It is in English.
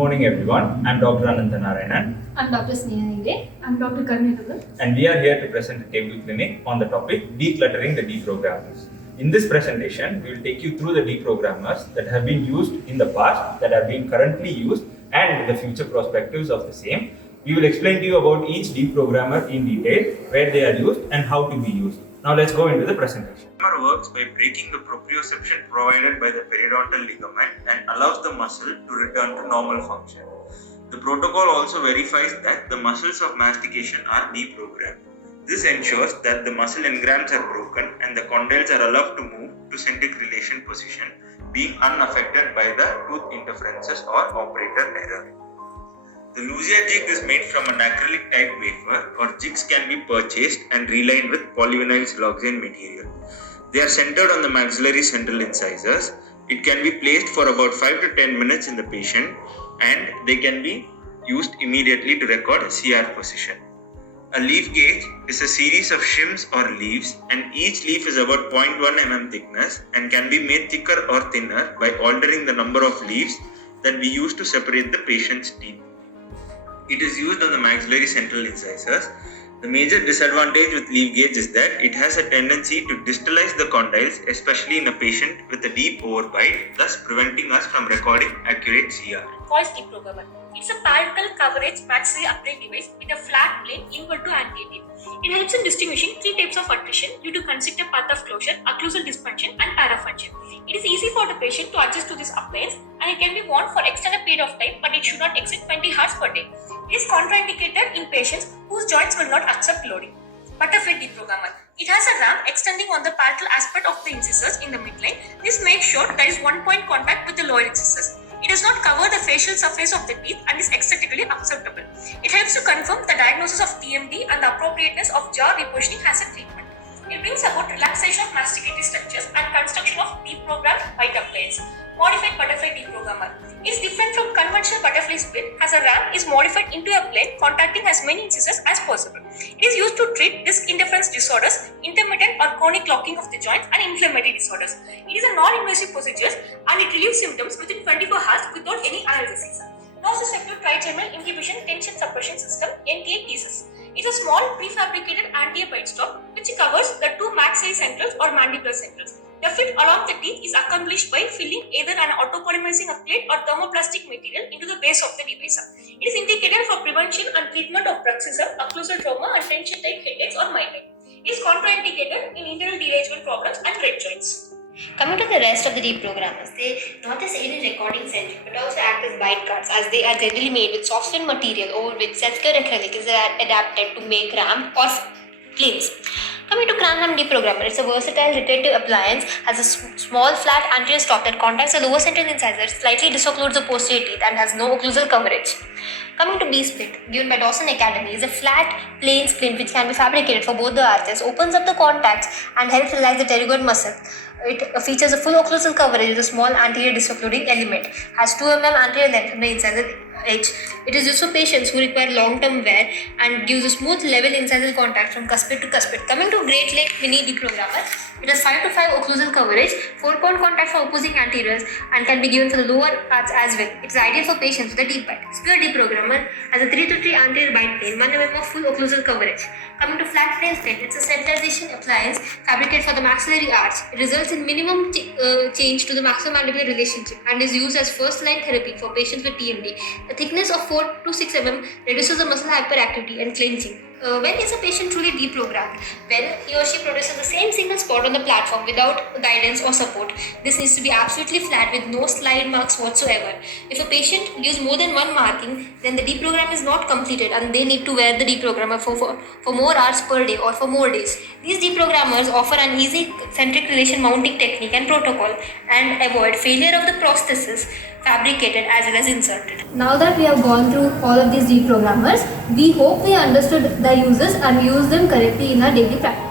morning everyone. I'm Dr. Anantha Narayanan. I'm Dr. Sneha Hegde. I'm Dr. Karnithagal. And we are here to present a table clinic on the topic decluttering the deprogrammers. In this presentation, we will take you through the deprogrammers that have been used in the past, that are being currently used, and the future perspectives of the same. We will explain to you about each deprogrammer in detail, where they are used and how to be used. Now let's go into the presentation. Programmer works by breaking the proprioception provided by the periodontal ligament and allows the muscle to return to normal function. The protocol also verifies that the muscles of mastication are deprogrammed. This ensures that the muscle engrams are broken and the condyles are allowed to move to centric relation position, being unaffected by the tooth interferences or operator error. The Lucia jig is made from an acrylic type wafer, or jigs can be purchased and relined with polyvinyl siloxane material. They are centered on the maxillary central incisors. It can be placed for about 5 to 10 minutes in the patient, and they can be used immediately to record CR position. A leaf gauge is a series of shims or leaves, and each leaf is about 0.1 mm thickness and can be made thicker or thinner by altering the number of leaves that we use to separate the patient's teeth. It is used on the maxillary central incisors. The major disadvantage with leaf gauge is that it has a tendency to distalize the condyles, especially in a patient with a deep overbite, thus preventing us from recording accurate CR. Voice deprogrammer. It's a parietal coverage maxillary upright device with a flat plane inward to anterior. It helps in distinguishing three types of attrition due to constrictive path of closure, occlusal dysfunction, and parafunction. It is easy for the patient to adjust to this appliance, and it can be worn for extended period of time, but it should not exceed 20 hours per day. It is contraindicated in patients whose joints will not accept loading. Butterfly deprogrammer. It has a ramp extending on the parietal aspect of the incisors in the midline. This makes sure there is one point contact with the lower incisors. It does not cover the facial surface of the teeth and is aesthetically acceptable. It helps to confirm the diagnosis of TMD and the appropriateness of jaw repositioning as a treatment. It brings about relaxation of masticated structures and construction of deprogrammed white appliance. Modified butterfly deprogrammer. It is different from conventional butterfly split, as a ramp is modified into a plane contacting as many incisors as possible. It is used to treat disc interference disorders, intermittent or chronic locking of the joints, and inflammatory disorders. It is a non-invasive procedure and it relieves symptoms within 24 hours without any analgesia. Nociceptive trigeminal inhibition tension suppression system (NTA-TSIS). It is a small prefabricated anterior bite stop which covers the two maxillary centrals or mandibular centrals. The fit along the teeth is accomplished by filling either an autopolymerizing plate or thermoplastic material into the base of the device. It is indicated for prevention and treatment of bruxism, occlusal trauma, and tension type headaches or migraine. It is contraindicated in internal derangement problems and red joints. Coming to the rest of the deprogrammers, they not just aid in recording centric but also act as bite guards, as they are generally made with soft skin material over which self-care acrylic is adapted to make ramp or planes. Coming to Cranham deprogrammer, it's a versatile rotative appliance, has a small flat anterior stop that contacts the lower central incisor, slightly disoccludes the posterior teeth, and has no occlusal coverage. Coming to B-split, given by Dawson Academy, is a flat, plain splint which can be fabricated for both the arches, opens up the contacts and helps relax the pterygoid muscle. It features a full occlusal coverage with a small anterior disoccluding element, has 2 mm anterior length from the incisor edge. It is used for patients who require long-term wear and gives a smooth level incisal contact from cuspid to cuspid. Coming to Great Lake Mini deprogrammer, it has 5 to 5 occlusal coverage, 4-point contact for opposing anteriors, and can be given for the lower parts as well. It is ideal for patients with a deep bite. Spear deprogrammer has a 3 to 3 anterior bite plane, 1 mm of full occlusal coverage. Coming to flat plane splint, it's a sterilization appliance fabricated for the maxillary arch. It results in minimum change to the maxillomandibular relationship and is used as first-line therapy for patients with TMD. The thickness of 4 to 6 mm reduces the muscle hyperactivity and clenching. When is a patient truly deprogrammed? When he or she produces the same single spot on the platform without guidance or support. This needs to be absolutely flat with no slide marks whatsoever. If a patient gives more than one marking, then the deprogram is not completed and they need to wear the deprogrammer for more hours per day or for more days. These deprogrammers offer an easy centric relation mounting technique and protocol and avoid failure of the prosthesis fabricated as well as inserted. Now that we have gone through all of these deprogrammers, we hope we understood their uses and use them correctly in our daily practice.